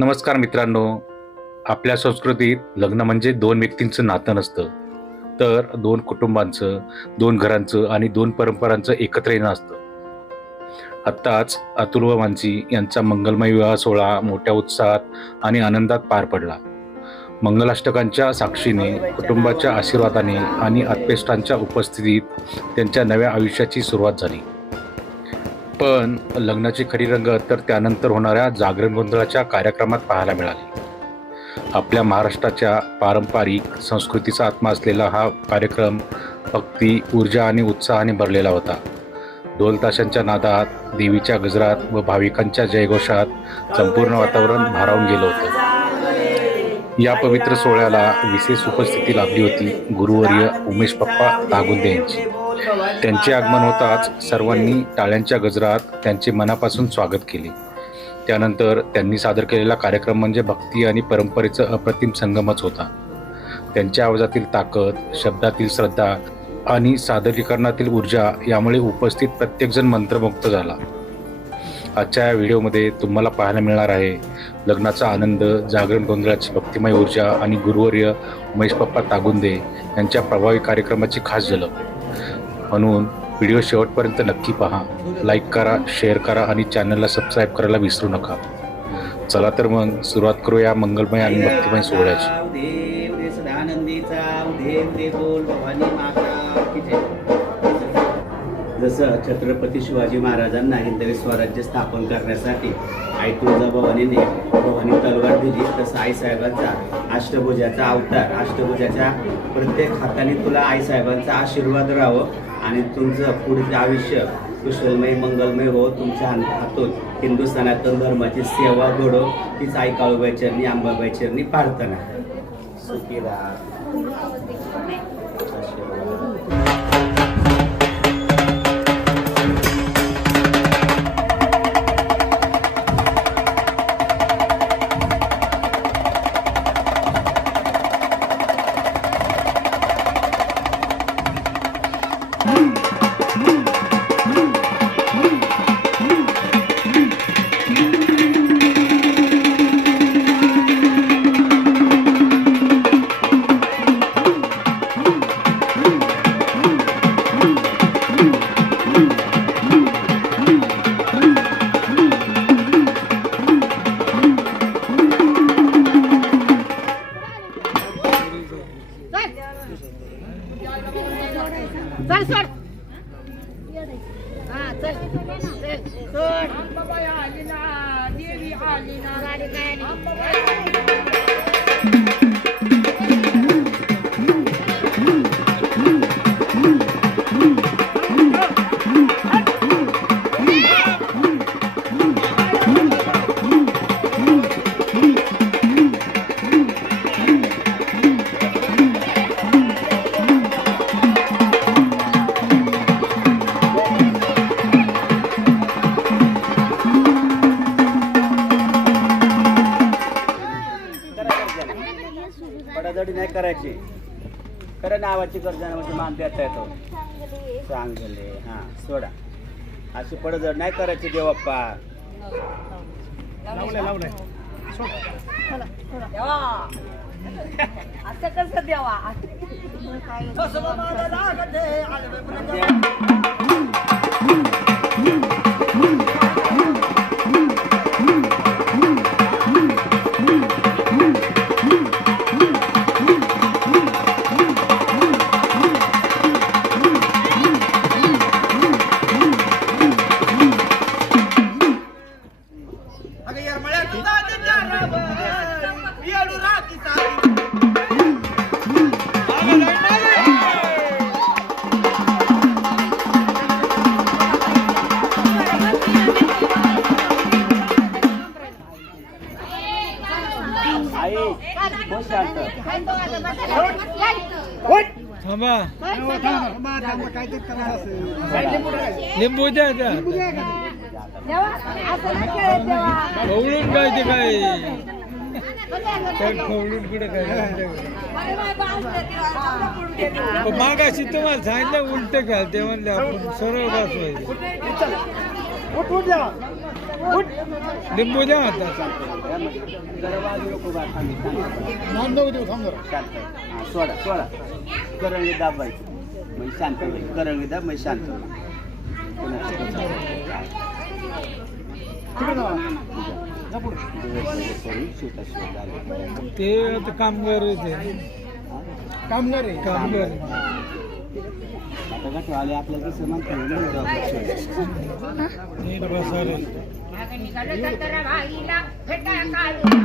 नमस्कार मित्रांनो. आपल्या संस्कृतीत लग्न म्हणजे दोन व्यक्तींचं नातं नसतं, तर दोन कुटुंबांचं, दोन घरांचं आणि दोन परंपरांचं एकत्र येणं असतं. आत्ताच अतुल व मानसी यांचा मंगलमय विवाह सोहळा मोठ्या उत्साहात आणि आनंदात पार पडला. मंगलाष्टकांच्या साक्षीने, कुटुंबाच्या आशीर्वादाने आणि आप्तेष्टांच्या उपस्थितीत त्यांच्या नव्या आयुष्याची सुरुवात झाली. पण लग्नाची खरी रंगत तर त्यानंतर होणाऱ्या जागरण गोंधळाच्या कार्यक्रमात पाहायला मिळाली. आपल्या महाराष्ट्राच्या पारंपरिक संस्कृतीचा आत्मा असलेला हा कार्यक्रम भक्ती, ऊर्जा आणि उत्साहाने भरलेला होता. ढोल ताशांच्या नादात, देवीच्या गजरात व भाविकांच्या जयघोषात संपूर्ण वातावरण भारावून गेलं होतं. या पवित्र सोहळ्याला विशेष उपस्थिती लाभली होती गुरुवर्य उमेश पप्पा तागुंदे यांची. त्यांचे आगमन होताच सर्वांनी टाळ्यांच्या गजरात त्यांचे मनापासून स्वागत केले. त्यानंतर त्यांनी सादर केलेला कार्यक्रम म्हणजे भक्ती आणि परंपरेचं अप्रतिम संगमच होता. त्यांच्या आवाजातील ताकद, शब्दातील श्रद्धा आणि सादरीकरणातील ऊर्जा यामुळे उपस्थित प्रत्येकजण मंत्रमुग्ध झाला. आजच्या या व्हिडिओमध्ये तुम्हाला पाहायला मिळणार आहे लग्नाचा आनंद, जागरण गोंधळाची भक्तिमय ऊर्जा आणि गुरुवर्य उमेश पप्पा तागुंदे यांच्या प्रभावी कार्यक्रमाची खास झलक. म्हणून व्हिडिओ शेवटपर्यंत नक्की पहा. लाईक करा, शेअर करा आणि चॅनलला सबस्क्राईब करायला विसरू नका. चला तर मग सुरुवात करूया मंगलमय आणि भक्तिमय सोहळ्याची. जसं छत्रपती शिवाजी महाराजांना हिंदवी स्वराज्य स्थापन करण्यासाठी आई तुळजाभवानीने भवानी तलवार दिली, तसं आईसाहेबांचा अष्टभुजाचा अवतार, अष्टभुजाच्या प्रत्येक हाताने तुला आईसाहेबांचा आशीर्वाद राहावं आणि तुमचं पुढचं आयुष्य कुशलमय मंगलमय हो. तुमच्या हातून हिंदू सनातन धर्माची सेवा घडो, हीच आई काळूबाई चरणी, अंबाबाई चरणी प्रार्थना. सुखी राहा. चल सोड. हा चल चल सोड. बाबा आली ना, देवी आली ना, गाडी काय आली. पडाजडी नाही करायची. खरं नावाची गरजा म्हणजे मान देता येतो. चांगले हां सोडा. अशी पडझड नाही करायची देवप्पा. लावले असं कसं द्यावा. लिंबू द्या द्या खवळून काय ते काय खवळून कुठे काय मागाशी तुम्हाला सांगितलं उलट घालते म्हणले आपण सरळ बसवायचं. लिंबू द्या हाताचा. जरा वाजू नको बा, थांब, शांत. हां, सोडा सोडा. करंगी दाबायची म्हणजे शांत होईल. करंगी दाब म्हणजे शांत होईल. ते आता कामगार ते कामगार आहे कामगार. आता गटवाले आपल्याला कसं म्हणतात नीट बसायला. मागं निघालं तर भाईला फेटा काढू.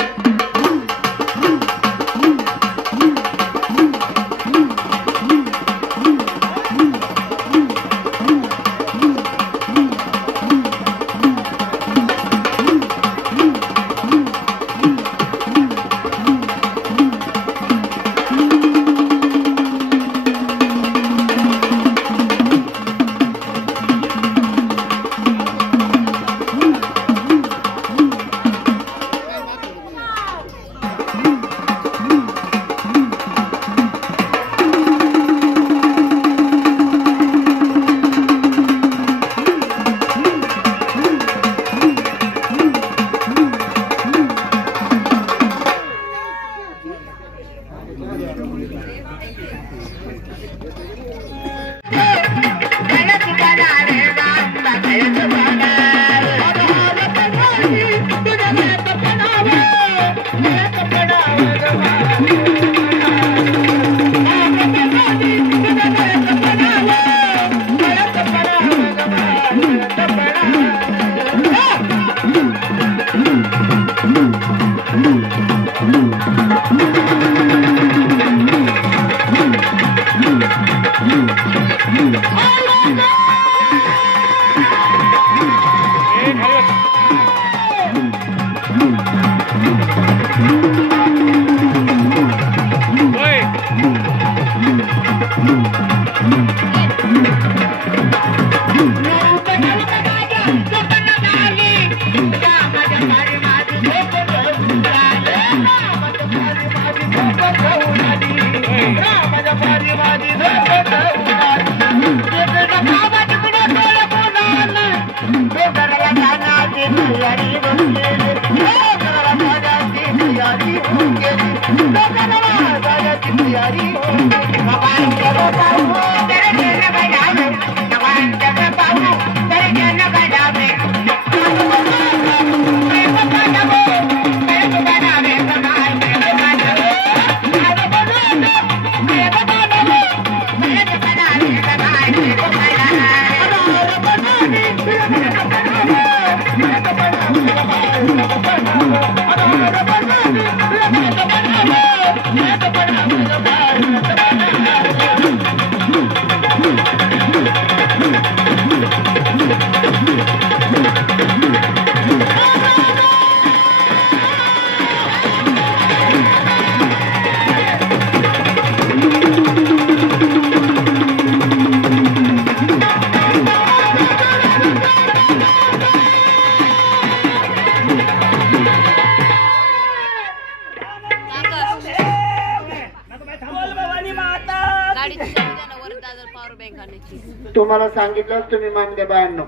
तुम्हाला सांगितलं तुम्ही मान द्या बायांनो.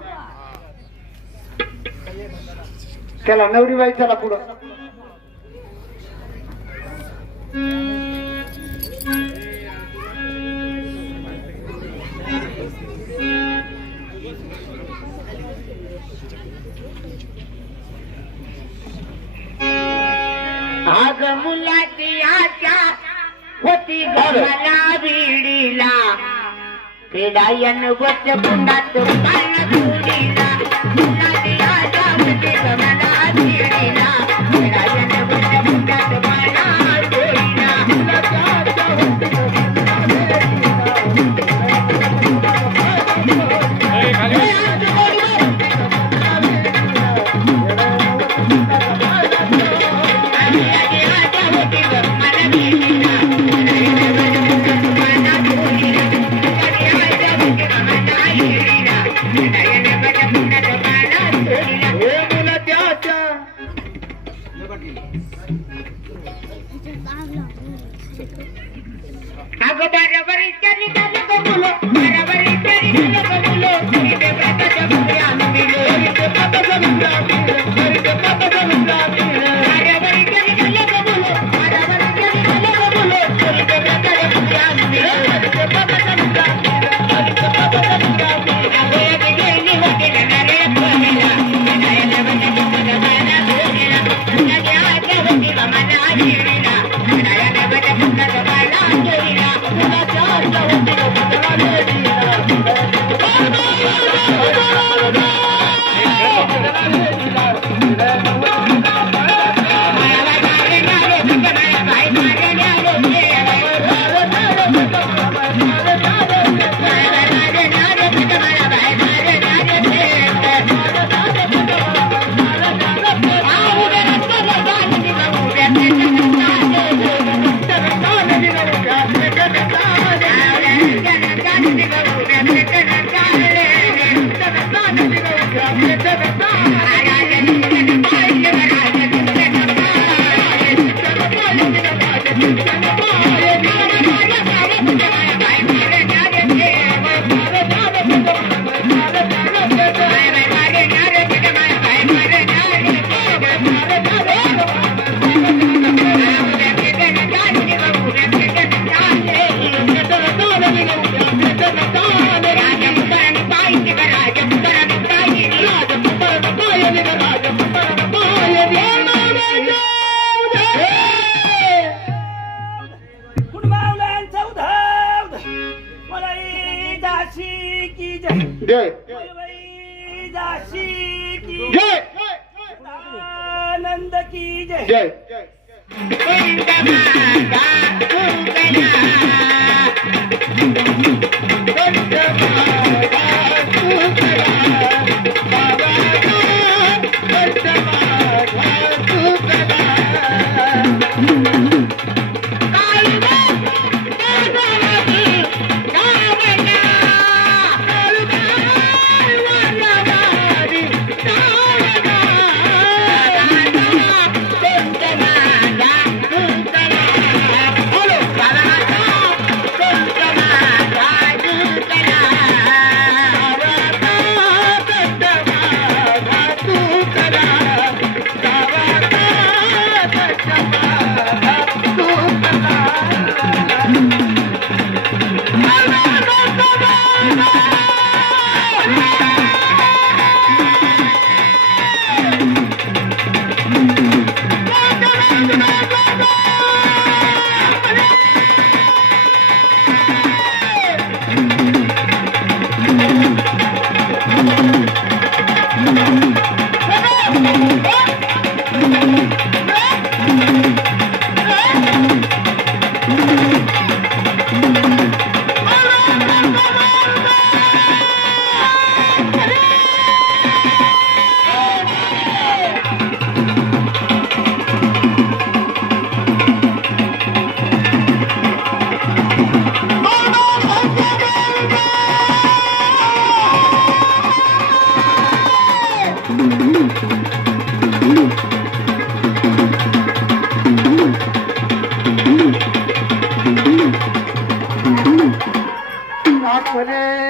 चला नवरी बाई चला पुढं. आज मुलाची आशा होती घराला विडीला, पेडायन वच कुंडात पान धुडीला. मुलाची आशा होती घराला विडीला, पेडायन वच कुंडात पान धुडीला. मुलाची आशा होती Hey! कुटुंबावल्यांचा उधाव मलाई दाशी की जय जय मलाई दाशी की जय आनंद की जय जय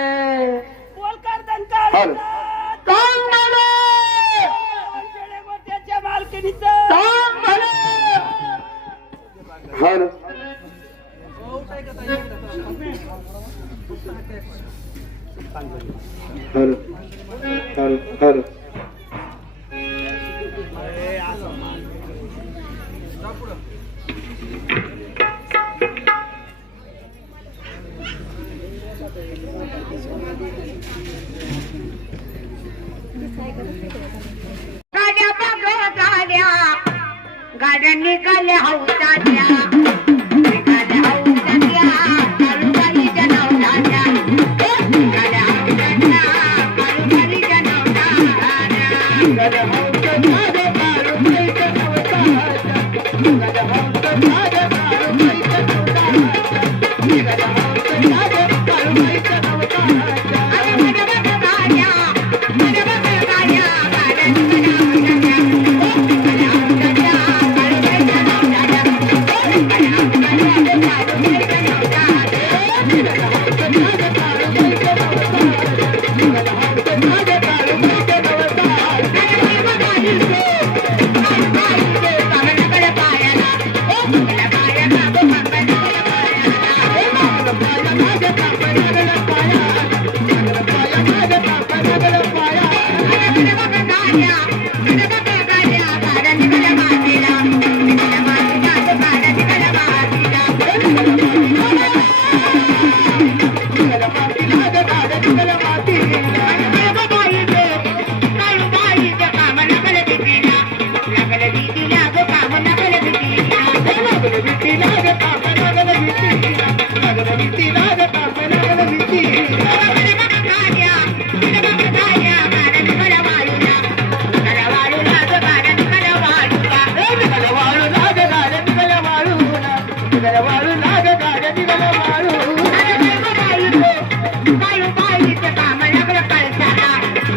बोलकर दंकार हॅलो. गोट्याच्या मालकीणीचं हॅलो हॅलो हॅलो हॅलो गाड्या बघ गाड्या गाड्या निघाल्या हौसाच्या निघाल्या हौसाच्या काळूबाई जनवताच्या निघाल्या हौसाच्या काळूबाई जनवताच्या निघाल्या हौसाच्या काळूबाई जनवताच्या निघाल्या हौसाच्या काळूबाई जनवताच्या निघाल्या हौसाच्या काळूबाई जनवताच्या अरे बघ गाड्या बघ गाड्या गाड्या निघाल्या हौसाच्या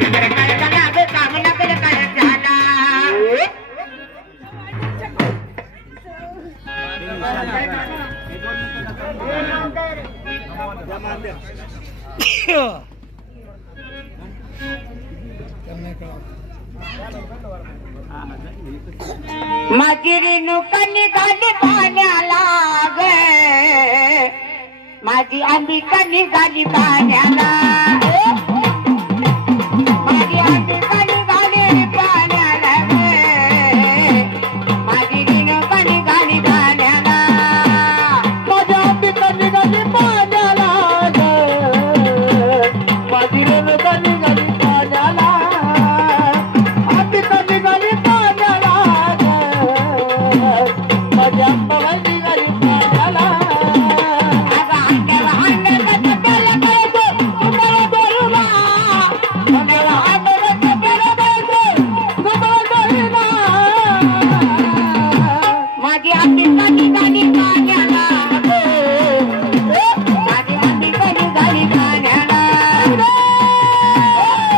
तर काय झाला ग काम नकल काय झाला माझी रेणुका निघाली पाण्याला ग माझी अंबिका निघाली पाण्याला माझी अंबिका निघाली पाण्याला ग माझी रेणुका निघाली पाण्याला माझ्या अंबिका निघाली पाण्याला ग माझी रेणुका निघाली पाण्याला अंबिका निघाली पाण्याला माझ्या अंबाबाई निघाली पाण्याला माझी अंबिका निघाली पाण्याला माझी अंबिका निघाली पाण्याला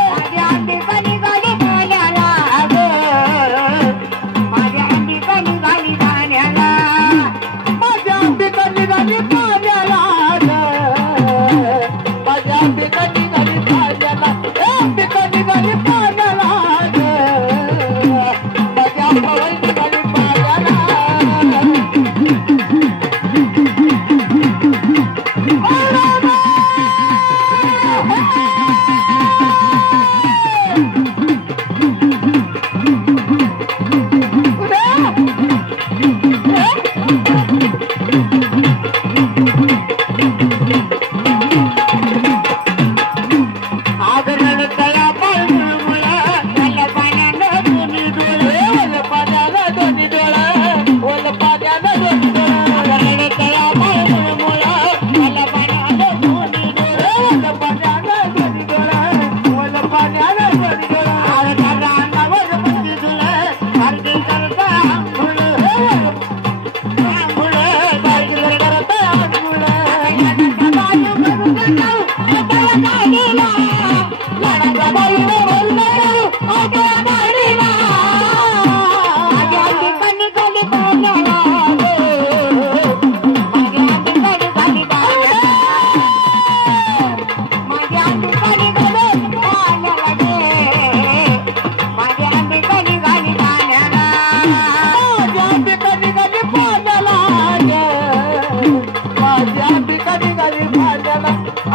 माझी अंबिका निघाली पाण्याला माझी अंबिका निघाली पाण्याला माझी अंबिका निघाली पाण्याला माझी अंबिका निघाली पाण्याला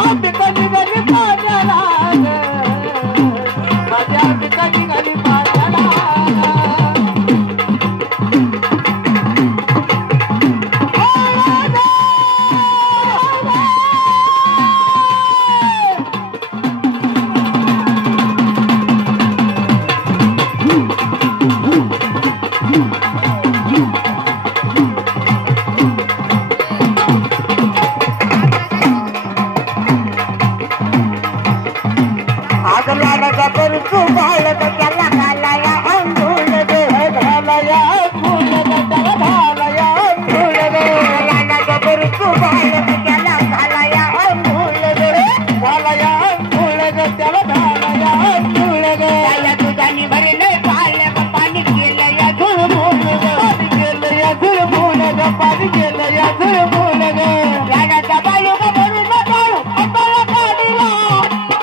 अंबिका निघाली पाण्याला माझी अंबाबाई निघाली पाण्याला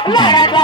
लाडाचा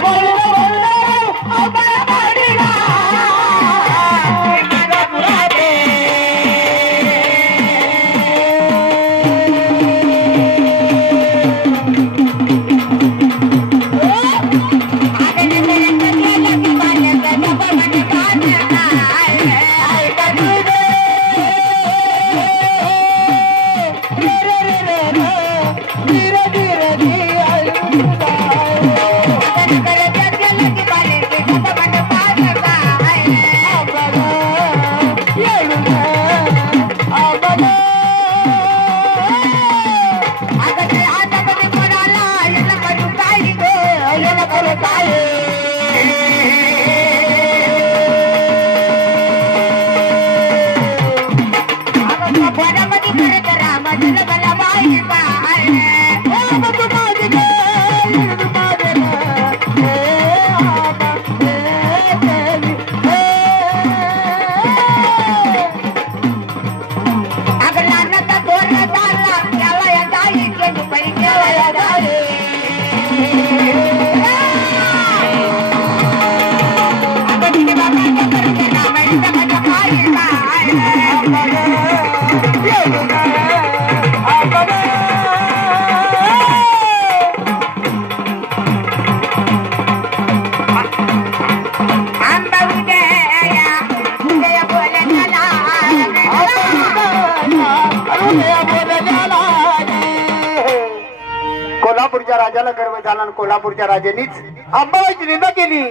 कोल्हापूरच्या राजाला गर्व झाला आणि कोल्हापूरच्या राजांनीच अंबाबाईची निंदा केली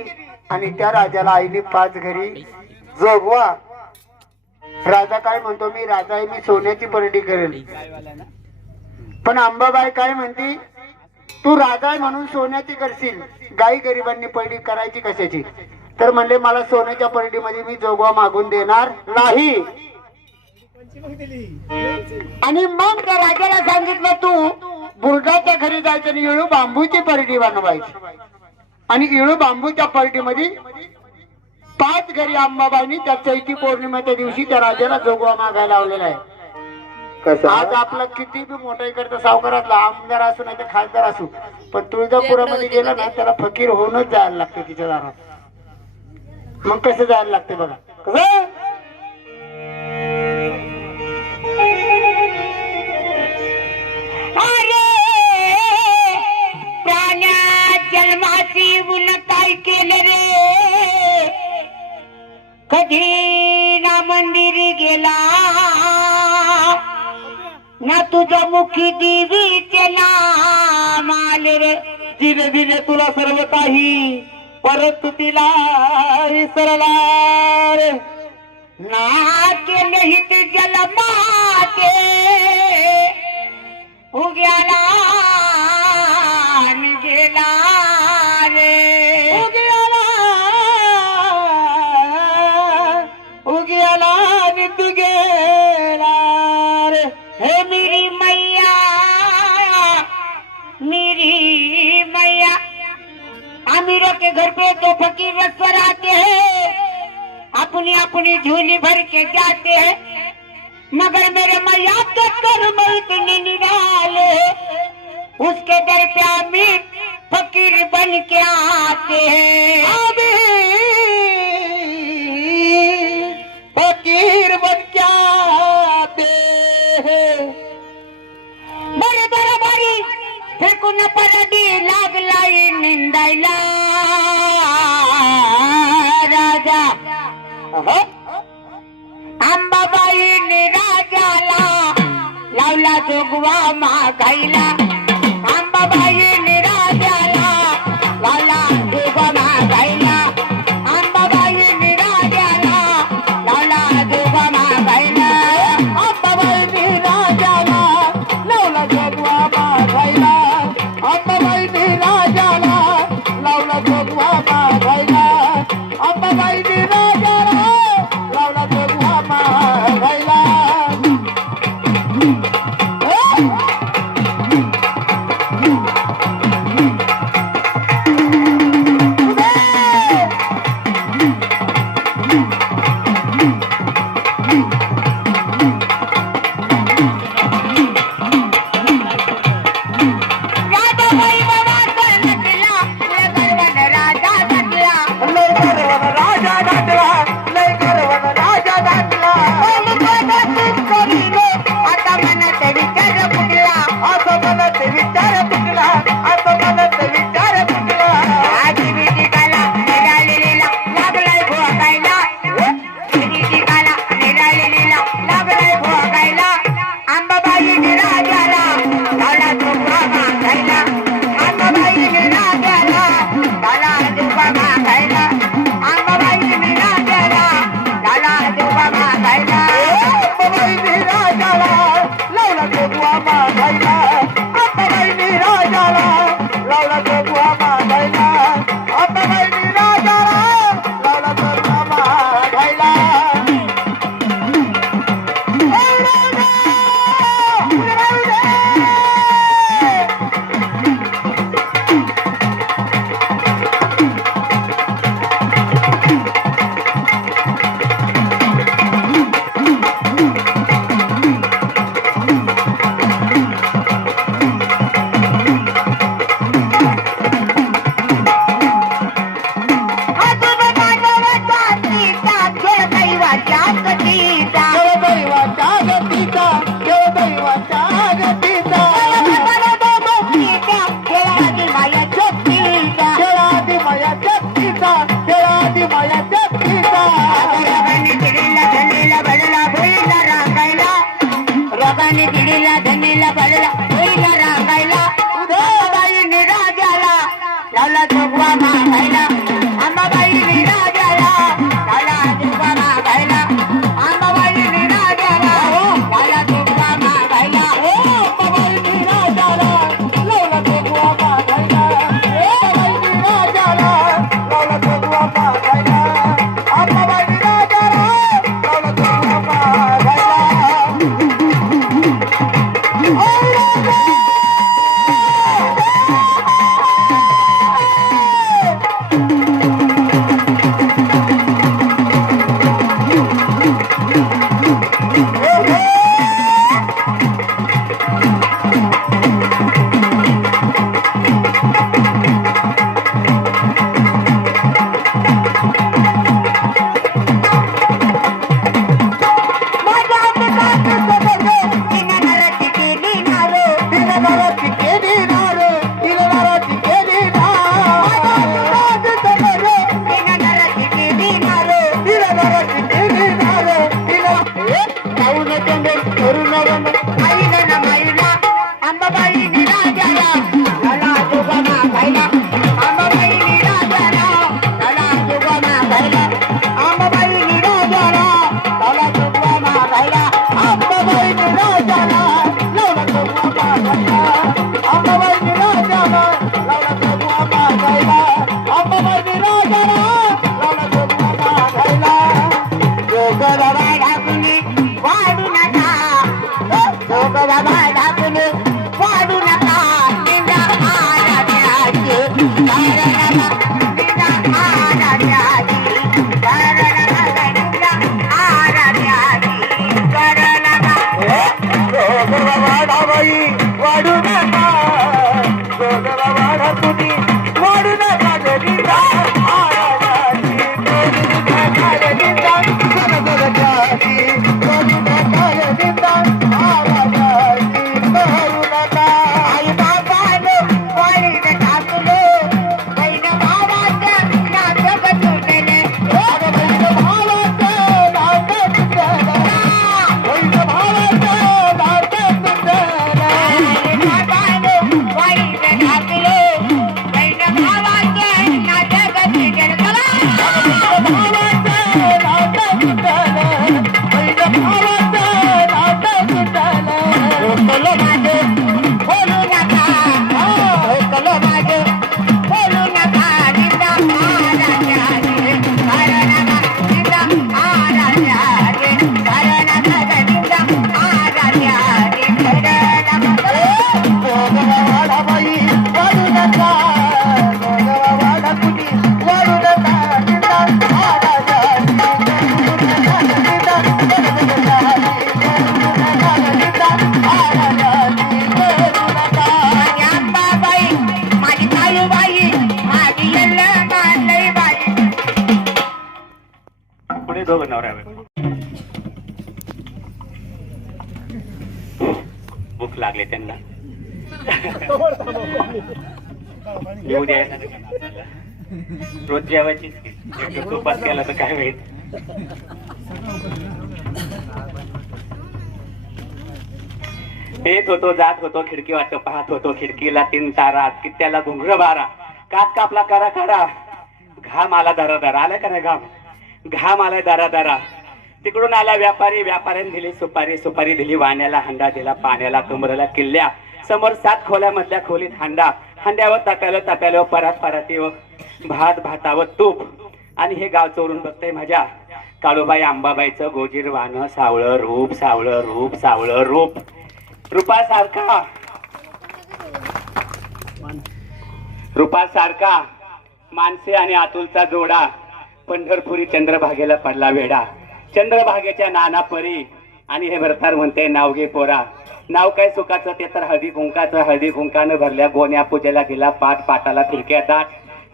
आणि त्या राजाला आईने 5 घरी जोगवा. राजा काय म्हणतो, मी राजा आहे, मी सोन्याची परडी करेल. पण अंबाबाई काय म्हणती, तू राजा आहे म्हणून सोन्याची करशील, गाई गरिबांनी परडी करायची कशाची? तर म्हणले मला सोन्याच्या परडीमध्ये मी जोगवा मागून देणार नाही. आणि मग त्या राजाला सांगितलं तू बुरडाच्या घरी जायचं आणि इळू बांबूची परडी बनवायची. आणि इळू बांबूच्या परडीमध्ये 5 घरी अंबाबाईंनी त्या चैती पौर्णिमेच्या दिवशी त्या राजाला जोगवा मागायला लावलेला आहे. आज आपला किती बी मोठा इकडचा सावकारातला आमदार असू नाही तर खासदार असू, पण तुळजापुरामध्ये गेला ना त्याला फकीर होऊनच जायला लागतं तिच्या दारात. मग कसं जायला लागते बघा, कसं जन्माची उन काय केलं रे, कधी ना मंदिरी गेला ना तुझ्या मुखी देवीचे नाम आले रे. धीरे धीरे तुला सर्व काही परत तिला विसरला रे. ना केलं हित जलमाते उग्याला आणि गेला रे. उग्याला आणि तू गेला रे. हे मेरी मैया, मेरी मैया, अमीरों के घर पे तो फकीर रसवर आते हैं, अपनी अपनी झोली भर के जाते हैं, मगर मेरे मैया के कर्म इतने निराले, उसके दर पे अमीर फकीर बन के आते हैं. फकीर बन के आते हैं. बरे बरोबरी फेकून परडी लागलाई निंदायला राजा. अंबाबाईने राजाला लावला जोगवा मागायला. अंबाबाईने राजाला लावला जोगवा मागायला. अंबाबाईने राजाला लावला जोगवा मागायला. अंबाबाईने राजाला लावला जोगवा मागायला. अंबाबाईने राजाला लावला जोगवा मागायला. अंबाबाईने राजाला लावला जोगवा मागायला. माया शक्तीचा रोगाने पिढीला धनीला बळला होईला राखायला रोगाने पिढीला धनीला बळला होईला राखायला उदयबाई निराजाला लावला जोगवा मागायला अंबाबाई निराजाला लावला जोगवा मागायला अंबाबाई निराजाला लावला जोगवा मागायला अंबाबाई निराजाला लावला जोगवा मागायला अंबाबाई निराजाला लावला जोगवा मागायला अंबाबाई निराजाला लावला जोगवा मागायला अंबाबाई निराजाला लाला जोगवा मागायला अंबाबाई निराजाला लाला जोगवा मागायला अंबाबाई निराजाला लाला जोगवा मागायला अंबाबाई निराजाला लावला जोगवा मागायला अंबाबाई निराजाला लावला जोगवा मागायला अंबाबाई निराजाला लावला जोगवा मागायला जोगवा ढाकुनी वाढू नका जोगवा ढाकुनी वाढू नका निंदा आराध्याची कारणा निंदा आराध्याची कारणा निंदा आराध्याची कारणा जोगवा वाढाबाई वाढू नका जोगवा वाढा तुम्ही वाढू नका निंदा आराध्याची निंदा सरस्वत्याची वाढू नका निंदा आराध्याची करू नका आई बाबानो वाळीत टाकलो बहीण भावाच्या नाटक तुटले बहीण भावाचं नाटक तुटलं बहीण भावाचं नाटक तुटलं आई बाबानो वाळीत टाकलो बहीण भावाच्या नाटक तुटले बोलू नका बोलू माझे बोलू नका निंदा आराध्याचे कारणा निंदा आराध्याचे कारणा निंदा आराध्याचे माझी अंबाबाई माझी ताईबाई माझी यल्लमाई बाई पुढे दोघं नवरा भूक लागले त्यांना येऊ द्या रोज जेवायचीच की उपास केला तर काय होईल. येत होतो जात होतो खिडकी वाट पाहत होतो खिडकीला 3 तारा कित्याला घुंगरं बारा कात कापला करा करा घाम आला दरा दरा आला का नाही घाम आलाय दरा दरा तिकडून आला व्यापारी व्यापाऱ्याने दिली सुपारी सुपारी दिली वाण्याला हंडा दिला पाण्याला कमरेला किल्ल्या समोर 7 खोल्यामधल्या खोलीत हंडा हंड्यावर ताप्याला परात परातीवर भात भातावर तूप आणि हे गाव चोरून बघतंय माझ्या काळूबाई अंबाबाईचं गोजीर वाहन सावळं रूप सावळं रूप सावळं रूप रूपासारखा माणसे आणि अतुलचा जोडा पंढरपुरी चंद्रभागेला पडला वेडा चंद्रभागेच्या नाना परी आणि हे भरतार म्हणते नाव घे पोरा नाव काय सुखाचं ते तर हळदी कुंकानं भरल्या गोण्या पूजेला गेला पाठ पाटाला फिरक्या दाट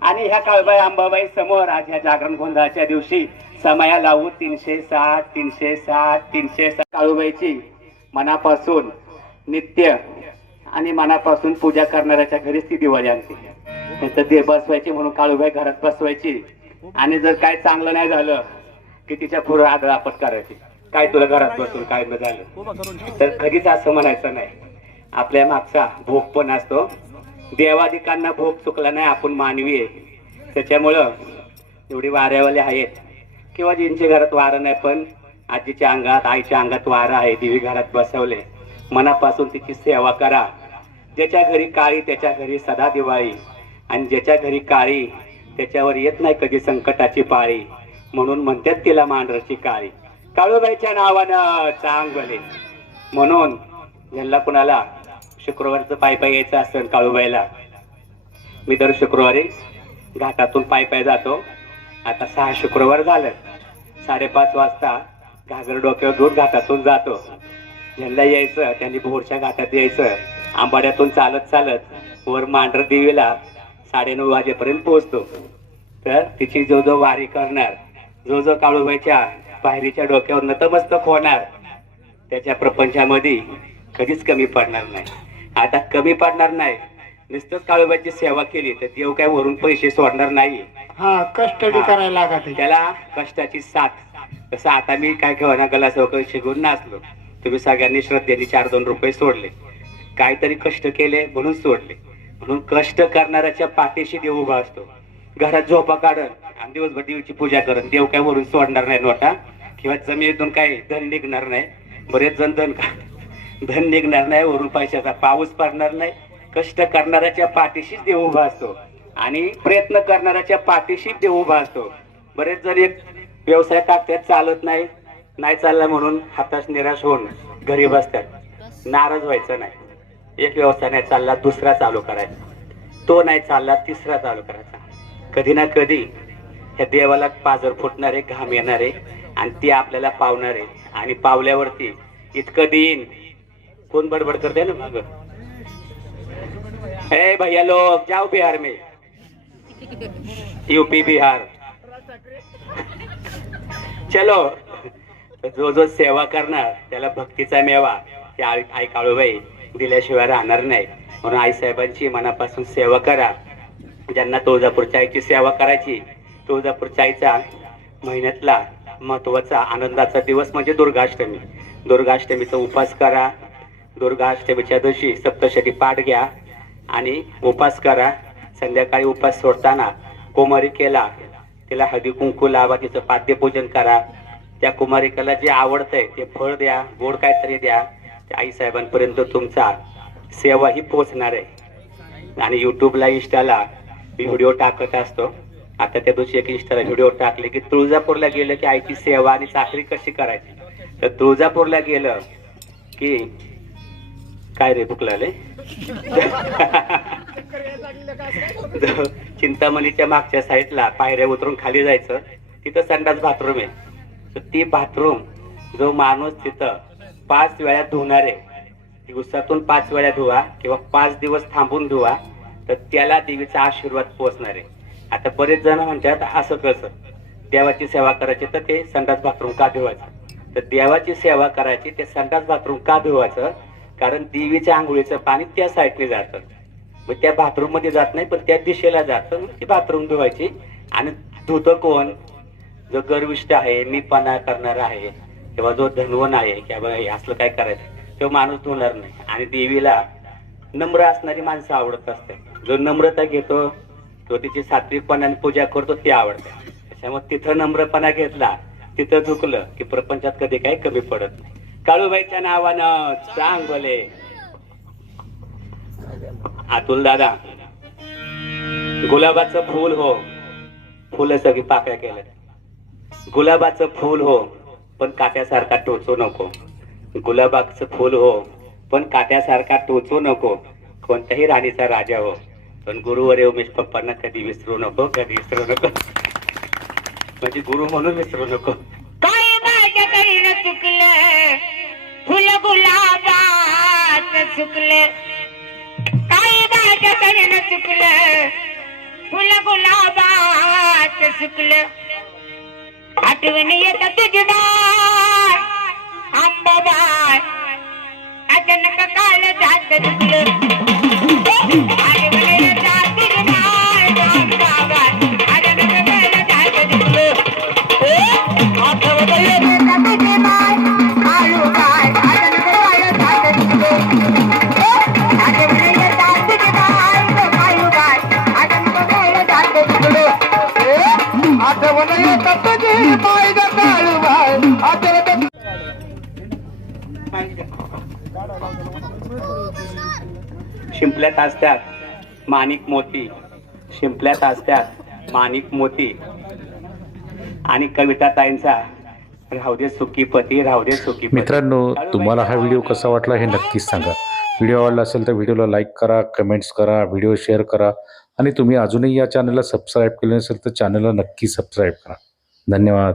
आणि ह्या काळूबाई अंबाबाई समोर आज ह्या जागरण गोंधळाच्या दिवशी समया लावू 360 काळूबाईची मनापासून नित्य आणि मनापासून पूजा करणाऱ्याच्या घरीच ती दिवाळी आणते. ते बसवायची म्हणून काळूबाई घरात बसवायची आणि जर काय चांगलं नाही झालं की तिच्या पुढे आदळापट करायची, काय तुला घरात बसून काय न झालं. तर कधीच असं म्हणायचं नाही. आपल्या मागचा भोग पण असतो. देवादिकांना भोग चुकला नाही, आपण मानवी आहे. त्याच्यामुळं एवढी वाऱ्यावाले आहेत किंवा ज्यांच्या घरात वारं नाही पण आजीच्या अंगात आईच्या अंगात वारं आहे, देवी घरात बसवले, मनापासून तिची सेवा करा. ज्याच्या घरी काळी त्याच्या घरी सदा दिवाळी, आणि ज्याच्या घरी काळी त्याच्यावर येत नाही कधी संकटाची पाळी. म्हणून म्हणतात तिला मांढराची काळी. काळूबाईच्या नावानं चांगले. म्हणून ज्यांना कुणाला शुक्रवारचं पाय यायचं असेल काळूबाईला, मी दर शुक्रवारी घाटातून पाय जातो. आता 6 शुक्रवार झालं. 5:30 वाजता घागर डोक्यावर दूर घाटातून जातो. ज्यांना यायचं त्यांनी भोरच्या घाटात यायचं. आंबाड्यातून चालत चालत वर मांढर देवीला 9:30 वाजेपर्यंत पोहोचतो. तर तिची जो वारी करणार, जो काळूबाईच्या पायरीच्या डोक्यावर नतमस्तक होणार, त्याच्या प्रपंचामध्ये कधीच कमी पडणार नाही. आता कमी पडणार नाही. नुसतंच काळूबाईची सेवा केली तर देव काय वरून पैसे सोडणार नाही. हा कष्ट बी करायला लागत. त्याला कष्टाची साथ. तसं आता मी काय घेऊन गलास वगैरे शिकून नाचलो. तुम्ही सगळ्यांनी श्रद्धेने 4-2 रुपये सोडले, काहीतरी कष्ट केले म्हणून सोडले. म्हणून कष्ट करणाऱ्याच्या पाठीशी देव उभा असतो. घरात झोपा काढन आणि दिवसभर देवीची पूजा करन, देव काय वरून सोडणार नाही नोटा किंवा जमिनीतून काय धन निघणार नाही. बरेच जण धन निघणार नाही, वरून पैशाचा पाऊस पडणार नाही. कष्ट करणाऱ्याच्या पाठीशीच देव उभा असतो आणि प्रयत्न करणाऱ्याच्या पाठीशीच देव उभा असतो. बरेच जण एक व्यवसाय टाकतात, चालत नाही चालला म्हणून हाताश निराश होऊन घरी बसतात. नाराज व्हायचं नाही. एक व्यवसाय नाही चालला दुसरा चालू करायचा, तो नाही चालला तिसरा चालू करायचा. कधी ना कधी ह्या देवाला पाजर फुटणारे, घाम येणारे आणि ते आपल्याला पावणारे. आणि पावल्यावरती इतकं देईन. कोण बडबड करते ना मग, हे भैया लोग जाओ बिहार में, यूपी बिहार चलो. जो सेवा करणार त्याला भक्तीचा मेवा त्या आई काळूबाई दिल्याशिवाय राहणार नाही. म्हणून आईसाहेबांची मनापासून सेवा करा. ज्यांना तुळजापूरच्या आईची सेवा करायची, तुळजापूरच्या आईचा महिन्यातला महत्वाचा आनंदाचा दिवस म्हणजे दुर्गाष्टमी. दुर्गाष्टमीचा उपास करा. दुर्गाष्टमीच्या दिवशी सप्तशती पाठ घ्या आणि उपास करा. संध्याकाळी उपास सोडताना कुमारिकेला तिला हळदी कुंकू लावा, तिचं पाद्यपूजन करा. त्या कुमारिकेला जे आवडतंय ते फळ द्या, गोड काहीतरी द्या. त्या आईसाहेबांपर्यंत तुमचा सेवा ही पोहोचणार आहे. आणि युट्यूबला इंस्टाला व्हिडिओ टाकत असतो. आता त्या दिवशी एक इंस्टाला व्हिडिओ टाकले की तुळजापूरला गेलं की आईची सेवा आणि चाकरी कशी करायची. तर तुळजापूरला गेलं की काय रे भूक लागले चिंतामणीच्या मागच्या साईडला पायऱ्या उतरून खाली जायचं, तिथं संडास बाथरूम आहे. तर ती बाथरूम जो माणूस तिथं 5 वेळा धुणार आहे, दिवसातून 5 वेळा धुवा किंवा 5 दिवस थांबून धुवा, तर त्याला देवीचा आशीर्वाद पोहोचणार आहे. आता बरेच जण म्हणतात असं कसं, देवाची सेवा करायची तर ते संडास बाथरूम का धुवायचं. तर देवाची सेवा करायची ते संडास बाथरूम का धुवायचं, कारण देवीच्या आंघोळीचं पाणी त्या साईडने जातं. मग त्या बाथरूम मध्ये जात नाही पण त्या दिशेला जातं. मग ती बाथरूम धुवायची. आणि धुतं कोण, जो गर्विष्ठ आहे, मीपणा करणार आहे किंवा जो धनवन आहे किंवा असलं काय करायचं तो माणूस धुणार नाही. आणि देवीला नम्र असणारी माणसं आवडत असते. जो नम्रता घेतो तो तिची सात्विकपणाने पूजा करतो ते आवडते. त्याच्यामुळे तिथं नम्रपणा घेतला, तिथं झुकलं की प्रपंचात कधी काही कमी पडत नाही. काळूबाईच्या नावानं सांग बोले अतुल दादा. गुलाबाचं फूल हो, फुलं सगळी पाकळ्या केल्या. गुलाबाचं फूल हो पण काट्यासारखा टोचू नको. गुलाबाचं फूल हो पण काट्यासारखा टोचू नको. कोणत्याही राणीचा राजा हो पण गुरुवर उमेश पप्पांना कधी विसरू नको, कधी विसरू नको. म्हणजे गुरु म्हणून विसरू नको. काय माझ्या करीन चुकलं, फुल गुलाबात सुकलं. काय माझ्या करीन चुकलं, फुल गुलाबात सुकलं. आठवण येत तुझी बाळ आंबाबाळ, अचानक काल जात चुकलं. आठवण येत तुझी बाळ आंबाबाळ, अचानक काल जात शिंपल्यात असतात माणिक मोती, शिंपल्यात असतात माणिक मोती. आणि कविता ताईंचा राहू दे सुखी पती, राहू दे सुखी पती. मित्रांनो, तुम्हाला हा व्हिडिओ कसा वाटला हे नक्कीच सांगा. व्हिडिओ आवडला असेल तर व्हिडिओला लाईक करा, कमेंट्स करा, व्हिडिओ शेअर करा आणि तुम्ही अजूनही या चॅनलला सबस्क्राईब केले नसेल तर चॅनलला नक्की सबस्क्राईब करा. धन्यवाद.